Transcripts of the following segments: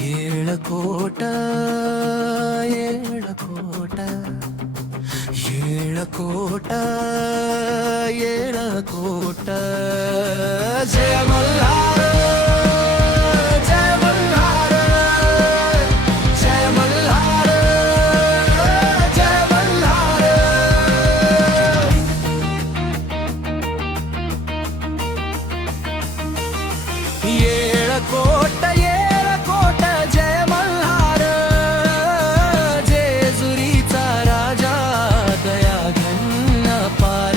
येळकोट येळकोट येळकोट येळकोट जय मल्हार जय मल्हार जय मल्हार जय मल्हार येळकोट येळकोट जय मल्हार जेजुरीचा राजा दया घन पार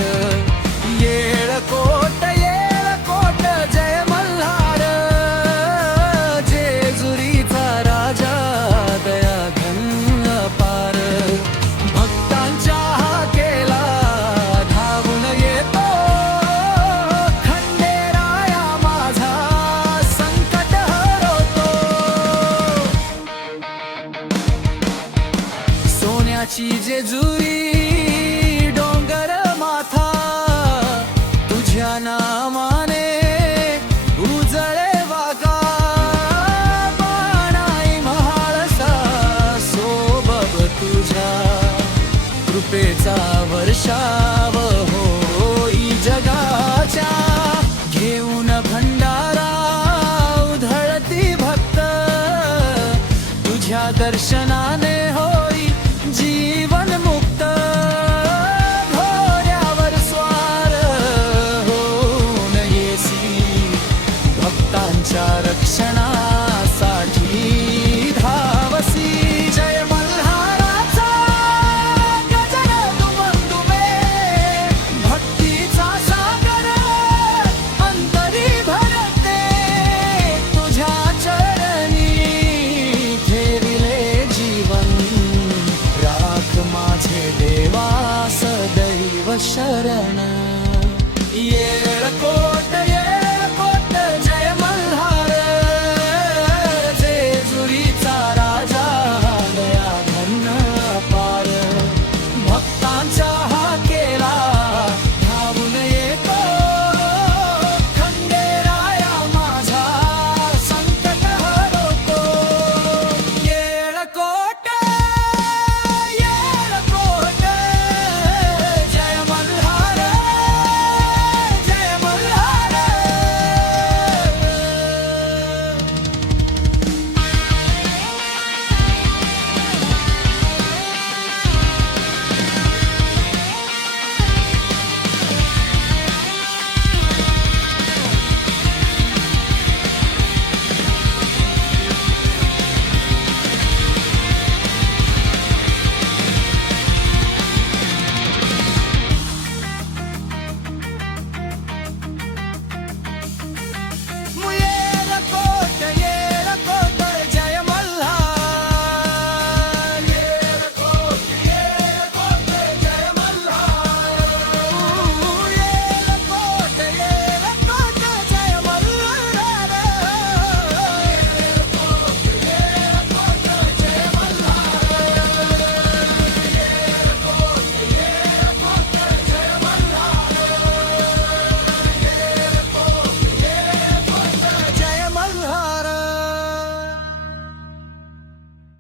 येळकोट येळकोट जय मल्हार जेजुरीचा राजा दया घन पार भक्तांच्या हाकेला धावून येतो खंडेराया माझा संकट हरवतो सोन्याची जेजुरी डोंगर माथा तुझ्या नामाने उजळे वागा मानाई महाळसा सोबत तुझ्या कृपेचा वर्षाव होई जगाच्या घेऊन भंडारा उधळती भक्त तुझ्या दर्शनाने होई जीवन मुक्त घोड्यावर स्वार होऊन येसी भक्तांच्या रक्षणासाठी धावसी जय मल्हाराचा गजर दुमदुमे भक्तीचा सागर अंतरी भरते तुझ्या चरणी ठेविले जीवन राख माझे देवा सदैव शरण ये